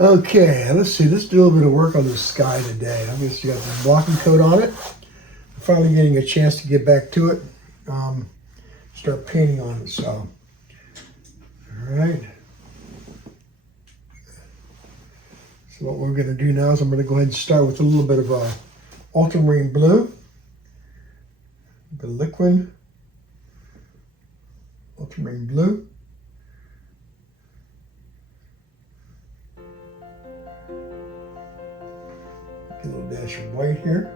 Okay, let's see. Let's do a little bit of work on the sky today. Obviously, got the blocking coat on it. I'm finally getting a chance to get back to it. Start painting on it. So, all right. So what we're going to do now is I'm going to go ahead and start with a little bit of ultramarine blue, the liquid ultramarine blue. Get a little dash of white here.